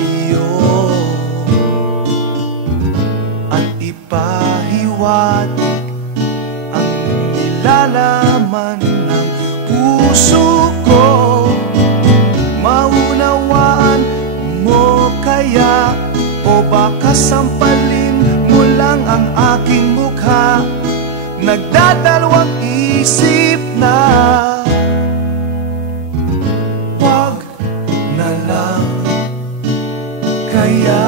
iyo at ipahiwatig ang nilalaman ng puso ko. Maunawaan mo kaya, o baka sampalin mo lang ang aking mukha? Nagdadalawang isip na, wag na lang kaya.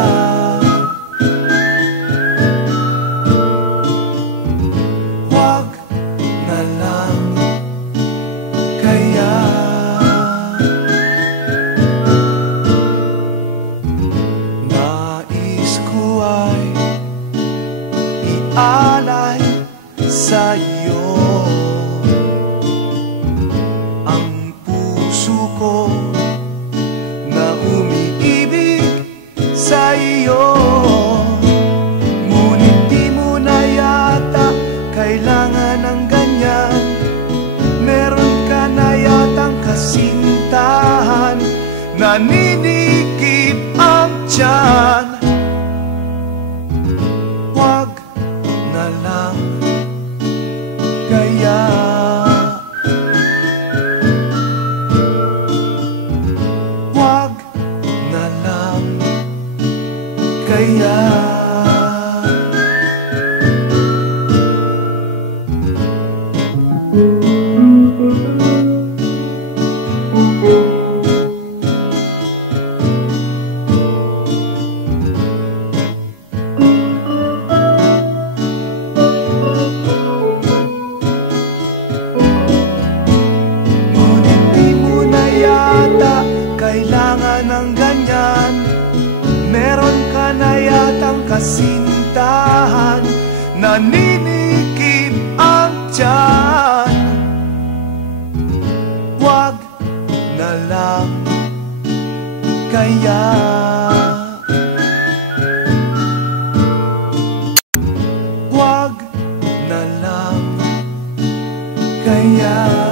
Wag na lang kaya. Nais ko ay ialay sa iyo ang puso ko na umiibig sa iyo. Ngunit di mo na yata kailangan ng ganyan. Meron ka na yatang kasintahan, naninikip ang tiyan. Wag na lang kaya. Wag na lang kaya. Kailangan ng ganyan. Meron ka na yatang kasintahan, naninikip ang tiyan. Wag na lang kaya. Wag na lang kaya.